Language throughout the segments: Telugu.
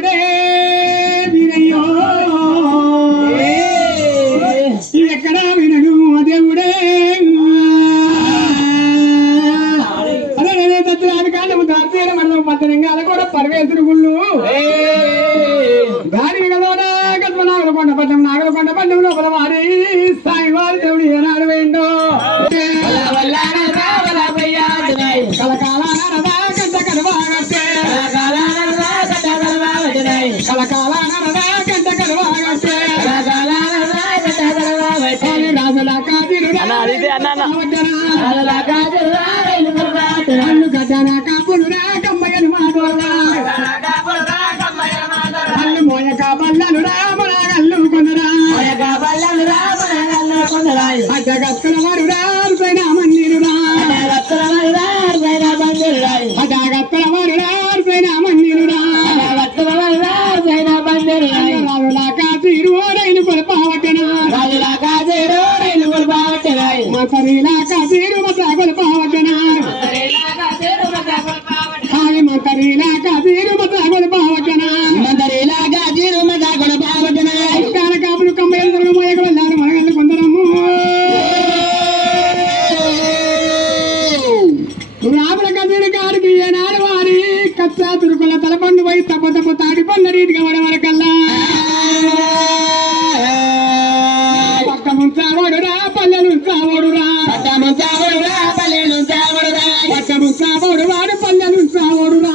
దేవుడే వీరయ్యో ఎక్కడా వినడు దేవుడే అదే దత్తరాజు కాండము దార్తీర మండలం పద్దెనిమిది కూడా పరవేశ్వరు గుళ్ళు దాని మిగలోనా గద్వ నాగలకొండ పట్టణం లోపల వారి సాయి వారి దేవుడు ఏనాడు వేయండో కలకాల గంట కలవాగట్టే కలకాల గంట కలవాగట్టే రాజుల కాజీరు అల్లు గడ్డన కాపులురా కమ్మయ్యను మాటోరా అల్లు మోయక బల్లలు రామరాగల్లు కొనరా అడ్డగత్తుల వారురా పైన మన్నీరురా అడ్డగత్తుల వారురా పైన మన్నీరురా రాజుల కాజీరు రైలు కొలపావటన మంతరీలా కాజీరు మత కొలపావటన మంతరీలా కాజీరు మత కొలపావటన కాపులు కమ్మయ్యలు మోయకు వెళ్ళారు మనగల్లు కొందరము రాముల కబీరు గారికి ఏనాడు వారి కచ్చా తురుకుల తలపండు పోయి తప్ప తాడి పనుల రీతిగా వడవరకల్లా పక్క ముంచావడురా పల్లెలు చావడురా పక్క ముంచావడు వాడు పల్లెలు చావడురా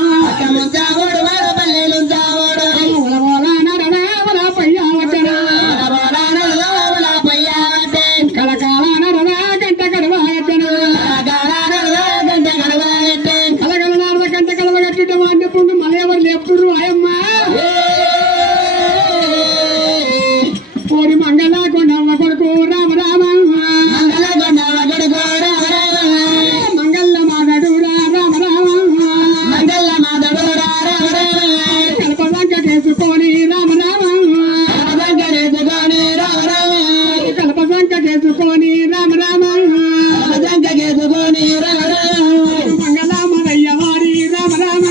కలకాల నరదా గంట కడవాయటన కలగల నరద గంట కడవగట్టుట వాడిని పుండు మలెవరు ఎప్పుడు ఆయమ్మ కోరి మంగళ కొండమ్మ కొడుకు రామ రామ మంగళ మాదడురా రామ రామ కల్పదంక చేసుకొని రామ రామ కల్పదంక చేసుకొని రామ రామ మంగళ మదయ్య వారి రామ రామ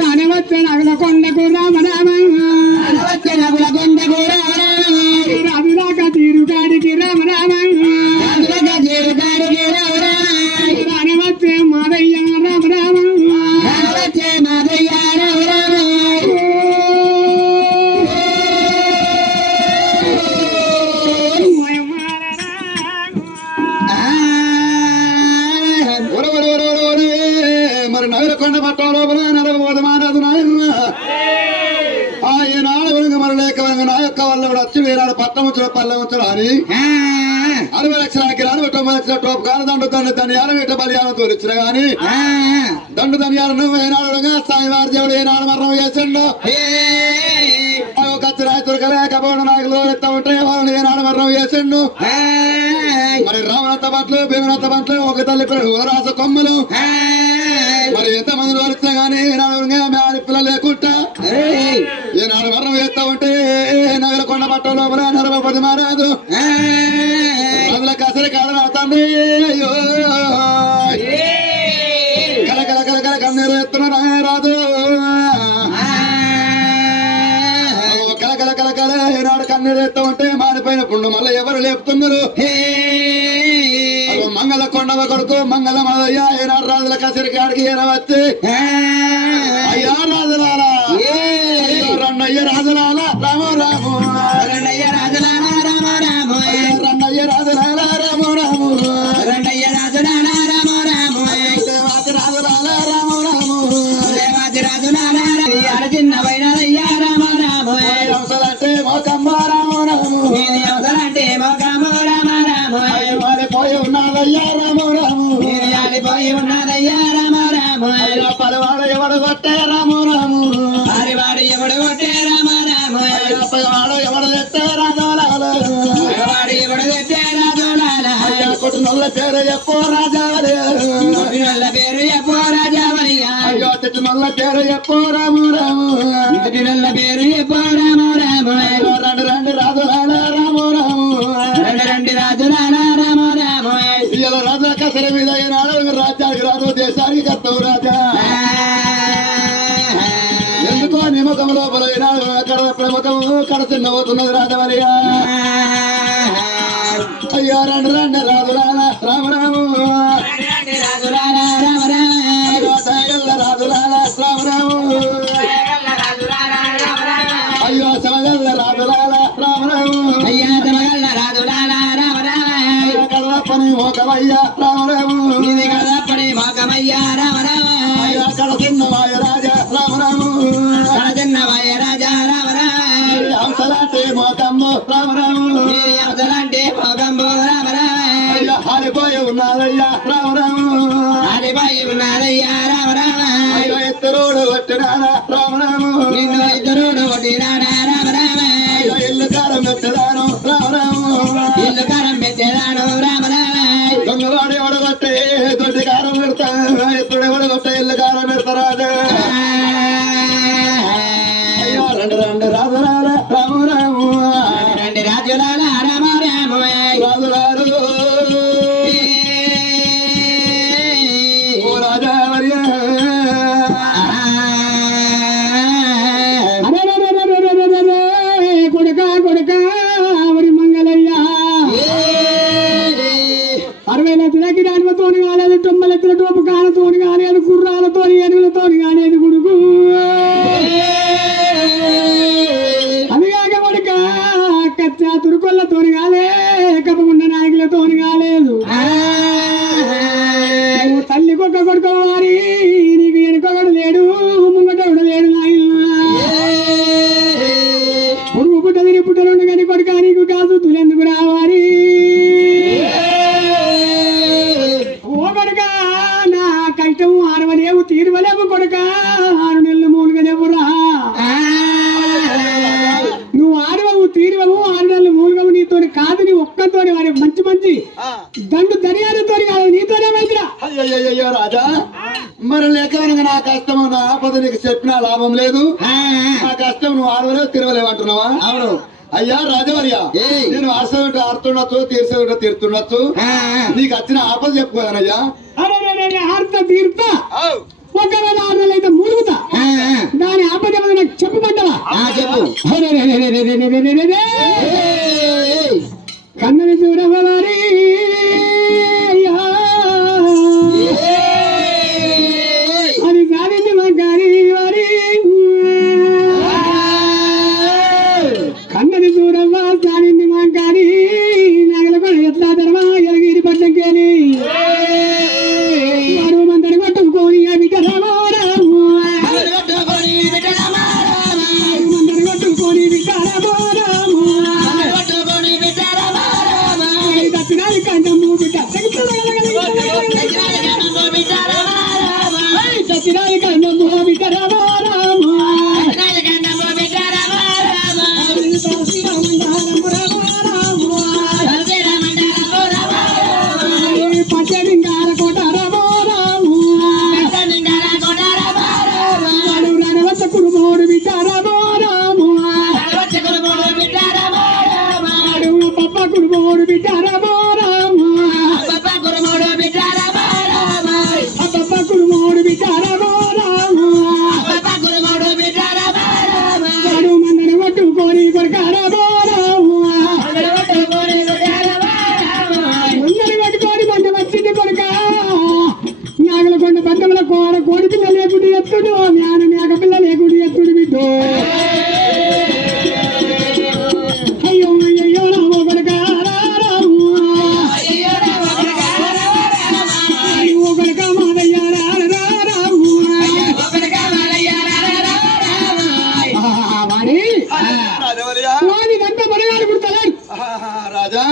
రాని వచ్చే నగల కొండకు రామ రామ రాజులాక తీరుగాడికి రామ రామ రాని వచ్చే మాదయ్య రామ రామ మరి నగరకొండ పట్టం లోపల నరబోధ మానదు నాయన ఈనాడు మరి లేక నా యొక్క వల్ల కూడా వచ్చి ఈనాడు పట్టం వచ్చడం పల్లె వచ్చడం అని 60 లక్షల కిరాలు 90 లక్షల టోపు కాలు దండు ధనియాలు ఇట బలియాలను తోలిచ్చిన గాని దండు ధనియాలను ఏనాడుగా సాయి వారి దేవుడు ఏనాడు మరణం చేసిండు కచ్చి రాయతులు కలేకపోవడం నాయకులు ఎత్తా ఉంటే వాళ్ళని ఏనాడు మరణం చేసిండు మరి రామనత్త బట్లు భీమనత్త బట్లు ఒక తల్లి రాస కొమ్ములు మరి ఎంత మంది వరిచినా గానీ ఏనాడు పిల్లలు లేకుండా ఏనాడు మరణం చేస్తా ఉంటే నగరకొండ పట్టం లోపల నరపతి మారాదు అందులో కసరి కాడని అవుతాండి అయ్యో కల కల కల కల కన్నీరు ఎత్తున్నా రాదు కల కల కల కల ఏనాడు కన్నీరు ఎత్తా ఉంటే మాడిపోయిన పుండు మళ్ళీ ఎవరు లేపుతున్నారు మంగళ కొండవ కొడుకు మంగళ మాదయ్య ఏనాడు రాజుల కసరి కాడికి ఏనా వచ్చి అయ్యా రాజులాలా రన్నయ్య రాజులాల రామ రాము రన్నయ్య రాజులాల రామ రాము రన్నయ్య రాజులాల రామ రాము రన్నయ్య రాజులాల రామ రాము దేవాది రాజులాల రామ రాము దేవాది రాజులాల చిన్న వైనయ్య రామ రాము అవసరంటే మోకమ్మ రామ రాము అవసరంటే మోకమ్మ రామ రాము పోయి ఉన్నదయ్యా రామ రాము పోయి ఉన్నదయ్యా రామ రాము పలవాడు ఎవడు కొట్టే రామ రాము వాడు ఎవడు కొట్టే రామ రాము వాడు ఎవడు తెస్తే రాజోలాలు వాడు ఎవడు తెస్తే రాజోలాల కొట్టినోళ్ళ పేరు చెప్పు రాజావలి కొట్టినోళ్ళ పేరు చెప్పు రాజావలి అయ్యో తిట్టినోళ్ళ పేరు చెప్పు రాము రాము తిట్టినోళ్ళ పేరు చెప్పు రాము రాము రెండు రెండు రాజులాల రాము రాము రెండు రాజులాల రాము రాము ఇలా రాజా కసరి మీద రాజ్యానికి రాజు దేశానికి కర్తవు రాజా లోపల కడపడి ముఖము కడసిన్నవుతున్నది రాజవలిగా అయ్యా రండి రండి రాజులాల రామరాము రాజులాల రామరాము అయ్యో సమగల్ల రాజులాల రామరాము అయ్యా తమగల్ల రాజులాల రామరామ కడపని మోకమయ్యా రామరాము కడపడి మోకమయ్యా రామరామ అయ్యా కడసిన్నవాయ రాజా రామరాము రాజన్నవాయ రాజా రామరామ హంసలాంటి మోకమ్ము రామరాము అవతలంటే మోకంబో రామరామ అయ్యా హాలిపోయి ఉన్నారయ్యా రామరాము ఆదిపోయి ఉన్నారయ్యా రామరామ అయ్యో ఎత్తరోడు కొట్టినారా రామరాము నిన్ను ఇద్దరుడు కొట్టినాడా రామరామ అయ్యో ఇల్లు కారం పెట్టడాను రామరాము ఇల్లు కారం పెట్టేదాను రామరామ దొంగవాడు ఎవడగొట్టే దొడ్డి కారం పెడతా ఎత్తుడు ఎవడగొట్టే ఇల్లు కారం పెడతారాజు అయ్యో రండి రండి రాజులాల రామరాము రెండు రాజులాల రామరామ రాజులారు ఓ రాజా వర్యా కొడుక కొడుక అవరి మంగళయ్య 60 లక్షలకి దానితోని కాలేదు 90 లక్షల టోపు కాలతోని కాలేదు కుర్రాలతోని ఎనుగులతోని కాలేదు కొడుకు అదిగాక కొడుక కచ్చా తురుకొల్లతోని కాలే కపగుండ నాయకులతోని కాలేదు నువ్వు తల్లికొక్క కొడుకు వారి నీకు వెనుకొకడు లేడు ముంగటోడు లేడు నాయన పురుగు పుట్ట తిని పుట్టలుండు కానీ కొడుక నీకు కాదు తులెందుకు రావాలి ఓ కొడుక నా కష్టం ఆరవలేవు తీరవలేవు కొడుక 6 నెలలు మూలుగలేవురా నువ్వు ఆడవవు తీరవవు 6 నెలలు మూలుగవు నీతోని కాదు నీ ఒక్కతోని వారి మంచి మంచి దండు దర్యాలతో కాదు నీతోనే వైద్యురా అయ్యో రాజా మరి లేకనగా నా కష్టము నా ఆపద నీకు చెప్పినా లాభం లేదు నా కష్టం నువ్వు ఆడవలేవు తిరగలేవు అంటున్నావా అవును అయ్యా రాజవర్య నేను ఆడుతుంటే ఆడుతుండొచ్చు తీర్చే తీరుతుండొచ్చు నీకు వచ్చిన ఆపద చెప్పుకోదనయ్యా అరే ఆర్త తీర్త ఒకవేళ 6 నెలలు అయితే మూలుగుతా దాని ఆపద నాకు చెప్పమంటావా చెప్పు కన్నది చూడవారి అది సాధింది మగారి వారి కన్నది చూడవ్వా సాధింది మగారి నగల కూడా ఎట్లా ధర్మా ఎలగిరి పట్టకేలి వారు మందరి పట్టుకొని అవి కరవారాము మందరి పట్టుకొని వికారమారాము దక్షిణాది కంఠము బిడ్డ దక్షిణాది కంఠము వికారమారాము పచ్చనింగార కోట రామారాము వాడు రణవచ్చ కురుమోడు బిడ్డ రామారాము వాడు పప్ప కురుమోడు బిడ్డ రామారాము పప్ప కురుమోడు బిడ్డ రామారాము వాడు మందని పట్టుకొని కొరక రామారాము ముందరి పట్టుకొని మంట వచ్చింది కొడుక నాగల కొండ బంధముల కోడి పిల్ల లేకుండా ఎత్తుడు జ్ఞాన మేక పిల్ల లేకుండా ఎత్తుడు బిడ్డు అయ్యో అయ్యో రామో కొడుక రాము అయ్యో కొడుక మాదయ్య రాము వాడి వాడిదంతా మరగాడు కుడతాడు రాజా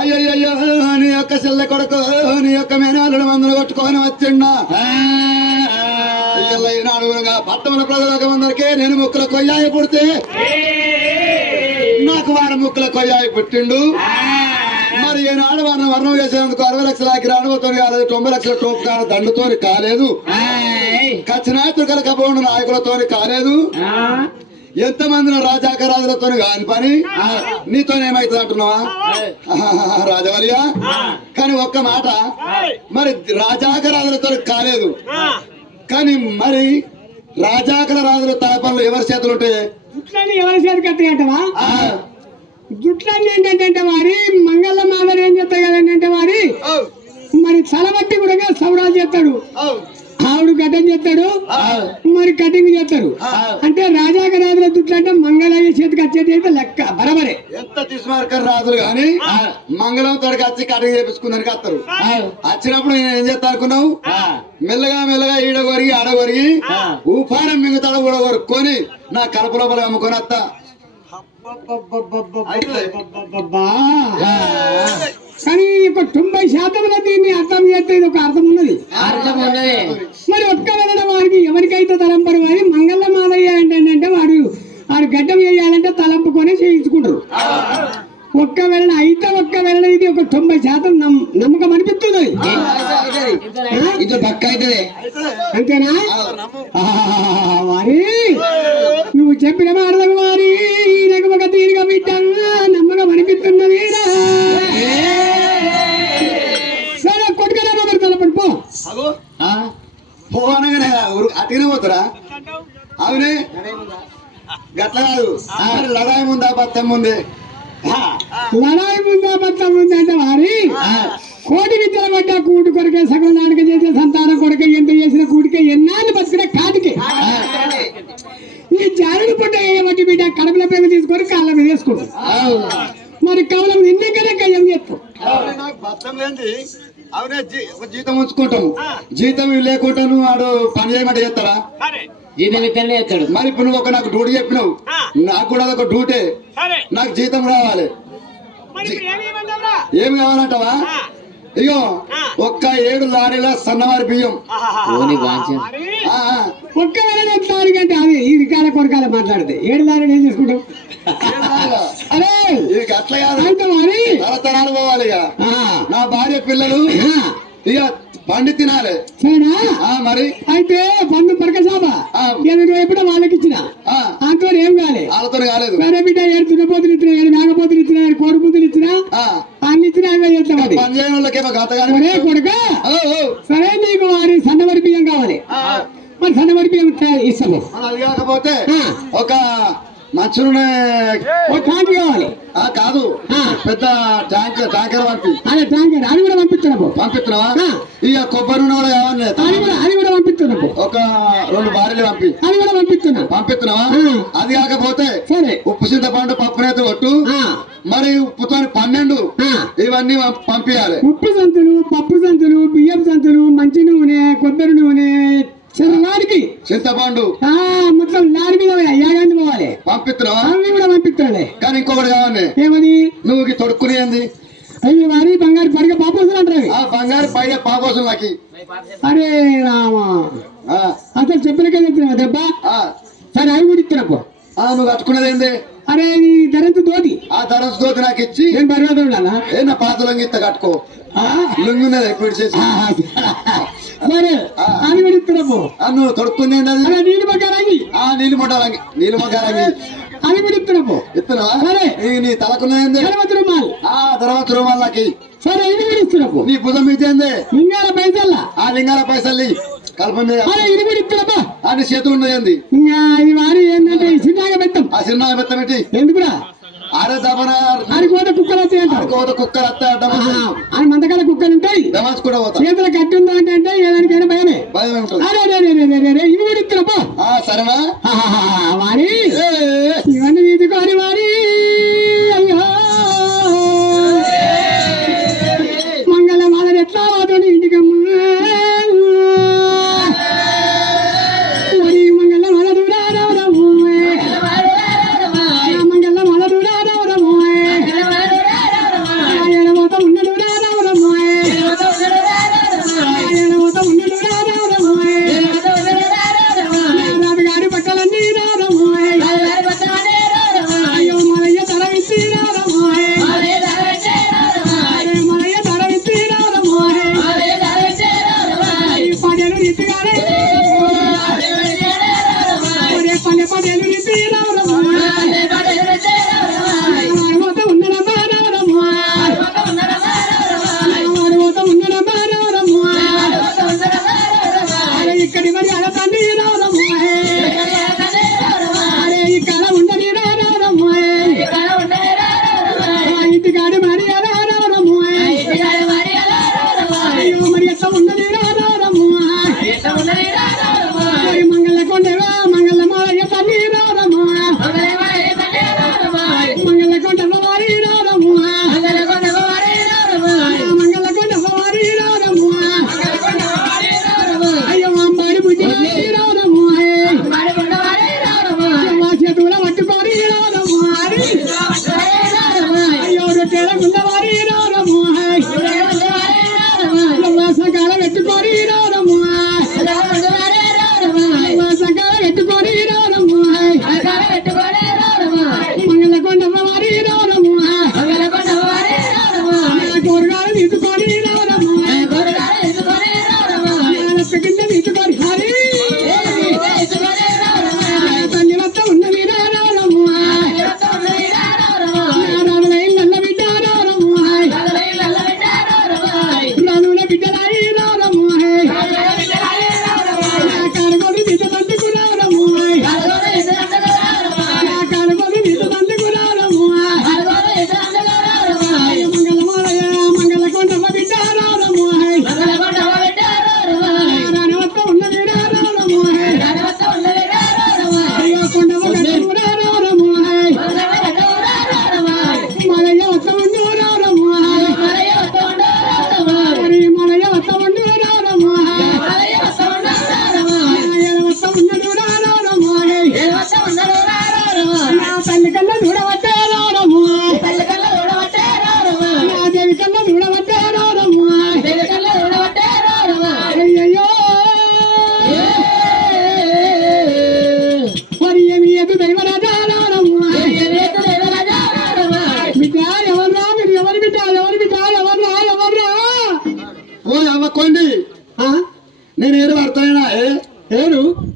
అయ్యయ్యో నీ యొక్క చెల్ల కొడుకు నీ యొక్క మేనాలుడు మందులు కొట్టుకొని వచ్చిండా ఈనాడుగా పట్టణ ప్రజలకు అందరికీ నేను ముక్కుల కొయ్యాయి పుడితే నాకు వాడు ముక్కుల కొయ్యాయి పుట్టిండు మరి ఈనాడు వారిని వర్ణం చేసేందుకు 60 లక్షల కిరాణతో కాలేదు 90 లక్షల టోపు కాదు దండుతో కాలేదు కచ్చినాయకుల కబోండు నాయకులతో కాలేదు ఎంతమంది రాజాకరాజులతో కాని పని నీతోనేమైతుంది అంటున్నావా రాజవర్య కానీ ఒక్క మాట మరి రాజాకరాజులతో కాలేదు కానీ మరి రాజాకల రాజుల తలపనులు ఎవరి చేతులు ఉంటాయి? జుట్లని ఎవరి చేతికి ఎత్తాయంటవా? ఆ, జుట్లన్నీ ఏంటంటే వారి మంగళ మాదరు ఏం చేస్తాయి కదండి అంటే వారి ఓ, మరి చలబట్టి కూడా సౌరాలు చేస్తాడు, ఓ, ఆవిడ గడ్డం చేస్తాడు, ఆ, మరి కటింగ్ చేస్తారు. ఆ. అంటే రాజాక రాజుల దుట్లు అంటే మంగళయ్య చేతికి వచ్చేది అయితే లెక్క బరబరే. ఎంత తీసుమార్కర్ రాజులు కానీ మంగళం తోడికి వచ్చి కటింగ్ చేపించుకున్నానికి వస్తారు. వచ్చినప్పుడు నేను ఏం చేస్తా అనుకున్నావు? మెల్లగా మెల్లగా ఈడ కొరిగి ఆడ కొరిగి ఊపారం మిగతాడు కూడా కొరుక్కొని నా కలుపు లోపల అమ్ముకొని వస్తా. అబ్బబ్బబ్బబ్బబ్బబ్బా. కానీ ఒక 90% దీన్ని అర్థం చేస్తే ఇది ఒక అర్థం ఉన్నది. మరి ఒక్క వెళ్ళడం వారికి ఎవరికైతే తలంపరు వారి మంగళ మాదయ్య ఏంటంటే వాడు గడ్డం వేయాలంటే తలంపుకొని చేయించుకుంటారు. ఒక్క వెళ్ళ అయితే ఒక్క వెళ్ళ ఇది ఒక 90% నమ్మకం అనిపిస్తుంది. ఇది పక్క అవుతుంది. అంతేనా? వారి నువ్వు చెప్పిన మాటలకు వారి నాకు ఒక తీరుగా బిడ్డ నమ్మకం అనిపిస్తున్నది. సరే కొట్టుకురా మరి తలపడి పో. పోనగానే అతికిన పోతారా? అవునే గట్ల కాదు. లడాయి ముందా బత్తం ముందే? లడాయి ముందా బత్తం ముందు అంటే వారి కోటి విద్యల పడ్డ కూటి కొరకే సగం నాటక చేసే సంతానం కొరకే ఎంత చేసిన కూటికే ఎన్నాళ్ళు బతికిన కాటికే ఈ జారుడు పుట్ట ఏమట్టి బిడ్డ కడపల పేరు తీసుకొని కాళ్ళ మీద వేసుకుంటాం. మరి కవలం నిన్నకనే కయ్యం చేస్తాం. బత్తం లేని అవునే జీతం ఉంచుకుంటాము. జీతం లేకుంటాను వాడు పని చేయమంటే చేస్తారా? జీతం ఇతనే చేస్తాడు. మరి ఇప్పుడు నువ్వు నాకు డ్యూటీ చెప్పినావు, నాకు కూడా అదొక డ్యూటీ. నాకు జీతం రావాలి. ఏమి కావాలంటావా? అయ్యో ఒక్క 7 లారీల సన్నవారి బియ్యం. ఒక్క వేళ అంటే అది ఈ రికాల కొరకాల మాట్లాడితే 7 లారీలు ఏం చేసుకుంటాం? అరే ఇది అట్లా కాదు, అయితే మరి తరతరాలు పోవాలి. ఇక నా భార్య పిల్లలు ఇక పండి తినాలి. సరేనా? మరి అయితే పండు పరకసాబా ఎప్పుడో వాళ్ళకి ఇచ్చిన అంతో ఏం కాలే, వాళ్ళతో కాలేదు. సరే బిడ్డ 7 దున్నపోతులు ఇచ్చిన, 7 మేకపోతులు ఇచ్చిన, 7 కోడి పుంతులు ఇచ్చిన, అన్ని ఇచ్చిన అవే చేస్తాం. అది పని చేయని వాళ్ళకేమో గత ఒరే కొడుక, సరే నీకు వారి సన్నవరి బియ్యం కావాలి. మరి సన్నవరి బియ్యం ఇస్తాము. అది కాకపోతే ఒక మంచులు ట్యాంక్ కావాలి. కాదు, పెద్ద ట్యాంకర్ పంపి. అదే ట్యాంకర్ అది కూడా పంపిస్తున్నాము. పంపిస్తున్నావా? ఇక కొబ్బరి నూనె కూడా కావాలి. అది కూడా పంపిస్తున్నాము. ఒక 2 బారీలు పంపి. అది కూడా పంపిస్తున్నావా? అది కాకపోతే సరే ఉప్పు చింతపండు పప్పునేత కొట్టు, మరి ఉప్పుతో 12 ఇవన్నీ పంపించాలి. ఉప్పు సంతులు, పప్పు సంతులు, బియ్యం సంతులు, మంచి నూనె, కొబ్బరి నూనె, చిన్నవాడికి చింతపండు మొత్తం లారీ మీద యాగాన్ని పోవాలి. పంపిస్తున్నావా? అవి కూడా పంపిస్తాడే. కానీ ఇంకొకటి కావాలి. ఏమని? నువ్వు తొడుక్కునేది అవి వారి బంగారు పడిగ పాపోసులు అంటారు. బంగారు పైన పాపోసులు నాకు. అరే రామా, అసలు చెప్పలేక చెప్తున్నా దెబ్బ. సరే అవి కూడా ఇస్తున్నప్పు. నువ్వు కట్టుకునేది ఏంది? అరే నీ ధరంతు దోతి. ఆ ధరంతు దోతి నాకు ఇచ్చి నేను బరువు ఉండాలా? ఏ నా పాత లొంగి ఇస్తా, కట్టుకో. లొంగున్నది ఎప్పుడు చేసి. సరే అది కూడా ఇస్తున్నప్పు. నువ్వు తొడుక్కునేది అది నీళ్ళు మగ్గారంగి. నీళ్ళు మొట్టాలంగి, నీళ్ళు మొగ్గారంగి అది కూడా ఇస్తున్నప్పు. ఇస్తున్నావా? సరే నీ తలకున్నది తర్వాత రుమాల్. తర్వాత రుమాల్ నాకు. సరే ఇది కూడా ఇస్తున్నప్పు. నీ భుజం మీద లింగాల పైసల్లా. లింగాల పైసలు కల్పన మీద. ఇది కూడా ఇస్తున్నప్పా. నీ చేతులు ఉన్నది. ఇది వారి ఏంటంటే చిన్నగా పెట్టాం. చిన్నగా పెట్టం పెట్టి ఎందుకురా? అరే దబన ఆడిపోతే కుక్కలు వస్తాయంటారు. కుక్కలు వస్తాయి, మందకాల కుక్కలు ఉంటాయి. డమాన్స్ కూడా పోతా. చేతుల కట్టి ఉందా అంటే ఏదానికైనా భయమే. భయం ఉంటుంది. అరే ఇవి కూడా ఇస్తున్నప్పా. సరేనా? వారి ఇవన్నీ తీసుకోని వారి. అయ్యో మంగళ మాదరి ఎట్లా పోతుంది ఇంటికమ్మ. మంగళ మాదరు రారమ్మ, మంగళ మాదరు రారమ్మ, ఎడమోత ఉన్నడు రారమ్మ, ఎడమోత ఉన్నడు రారమ్మ, రాజుగారి పక్కలన్నీ రారమ్మ.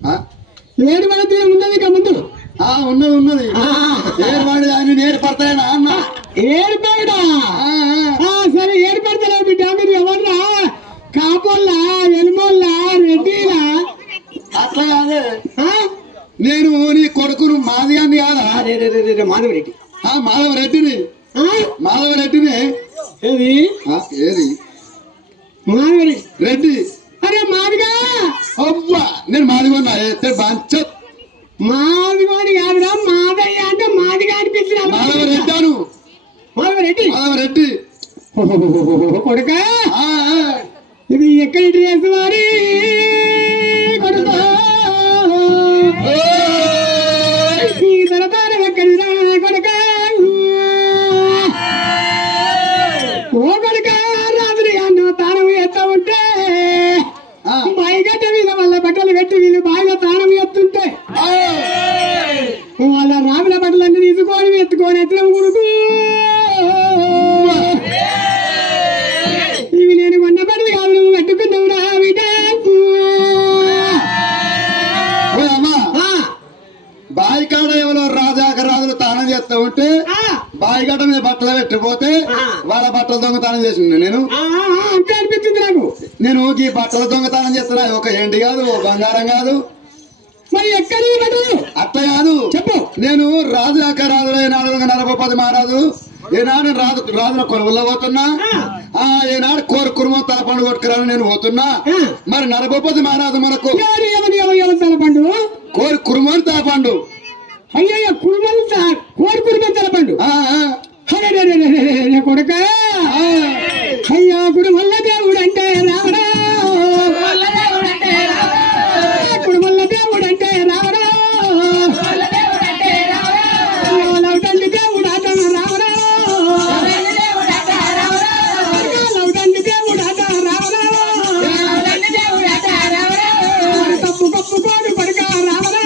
ఆ? ఏడుబడి తీరం ఉన్నది ఇక ముందు ఉన్నది ఉన్నది ఏర్పాడు ఆయన ఏర్పడతాయనా అన్న ఏడుపాడా సరే ఏర్పడతారా బిడ్డ మీరు ఎవర్రా కాపోళ్ళ ఎలుమోళ్ళ రెడ్డిలా అట్లా కాదే ఆ? నేను నీ కొడుకును మాదిగాన్ని కాదా మాధవరెడ్డి మాధవరెడ్డిని మాధవరెడ్డిని ఏది ఏది మాధవరెడ్డి రెడ్డి అరే మాదిగా అవ్వా నేను మాదిగొన్నా బంచ మాదిగోని కాదురా మాదయ్య అంటే మాదిగా అనిపించిన మాధవరెడ్డాను మాధవరెడ్డి మాధవరెడ్డి కొడుక ఇది ఎక్కడి డ్రెస్ వారి కొడుక ఈ దరబారం ఎక్కడిరా కొడుక ఓ కొడుక రాత్రి అన్న తానం ఎత్తా ఉంటే బాయిగడ్డ మీద వాళ్ళ బట్టలు పెట్టి వీళ్ళు బాగా తానం ఎత్తుంటే వాళ్ళ రాముల బట్టలన్నీ తీసుకొని ఎత్తుకొని ఎత్తున కొడుకు ఇవి నేను కొన్న బట్టలు కాదు నువ్వు కట్టుకున్నావురా బిడ్డ బాయికాడ ఎవరో రాజులు తానం చేస్తా ఉంటే బాయిగడ్డ మీద బట్టలు పెట్టిపోతే వాళ్ళ బట్టల దొంగతనం చేసింది నేను అంటే అనిపించింది నాకు నేను ఈ బట్టల దొంగతనం చేస్తున్నా ఒక ఏంటి కాదు ఓ బంగారం కాదు మరి ఎక్కడి బట్టలు అట్లా కాదు చెప్పు నేను రాజు రాజులు ఏనాడు నరపతి మహారాజు ఏనాడు రాజుల కొలువుల్లో పోతున్నా ఏనాడు కోరు కుర్మ తలపండు కొట్టుకురాను నేను పోతున్నా మరి నరభూపతి మహారాజు మనకు తలపండు కోరి కుర్మని తలపండు అయ్యయ్య కుర్మని కోరి కుర్మని తలపండు కొడుక అయ్యో కుడుమల్ల దేవుడు అంటే రావడా కుడుమల్ల దేవుడు అంటే రావడా లవటండి దేవుడు ఆట రావడా లవటండి దేవుడు ఆట రావడా తప్పు కప్పు కోడు కొడుక రావడా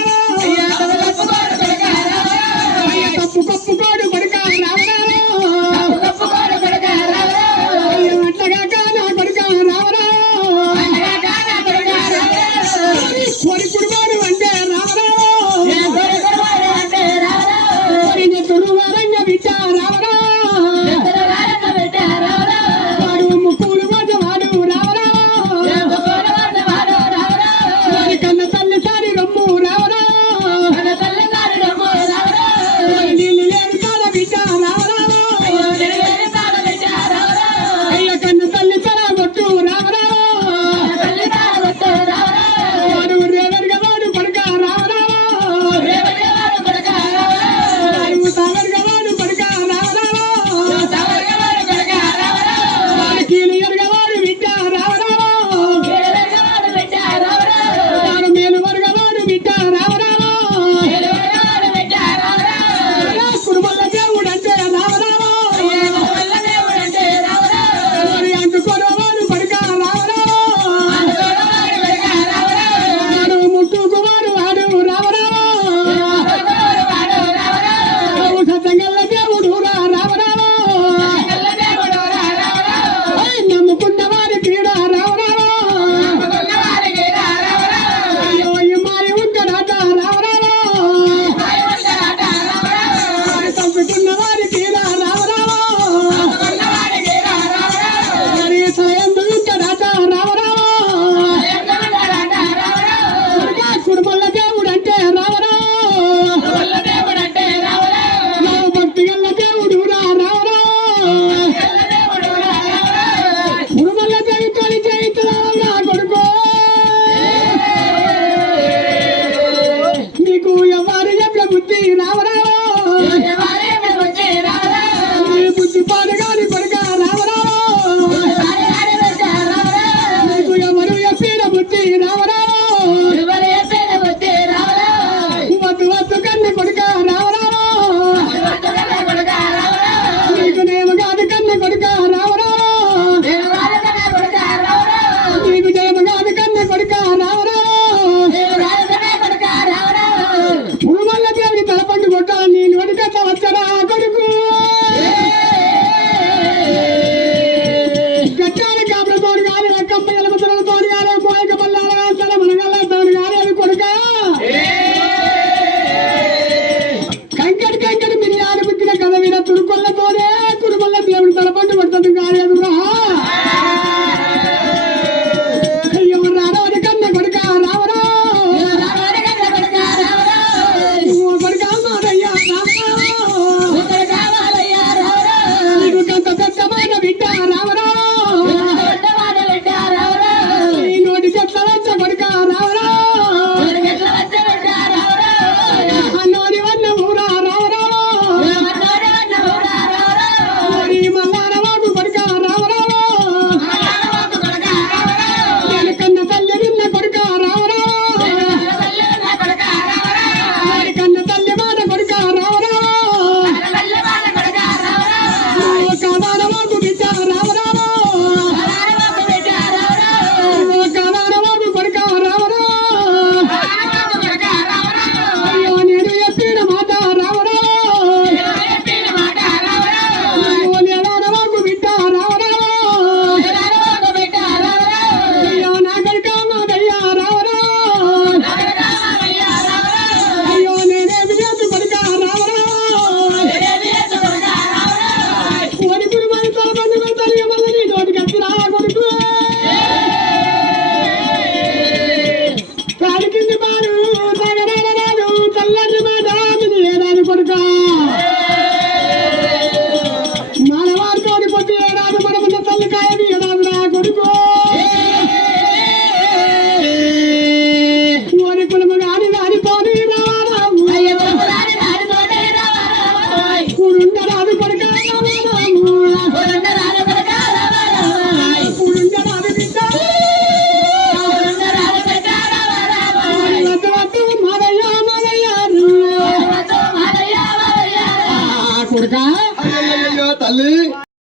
అయ్యయ్యో తల్లి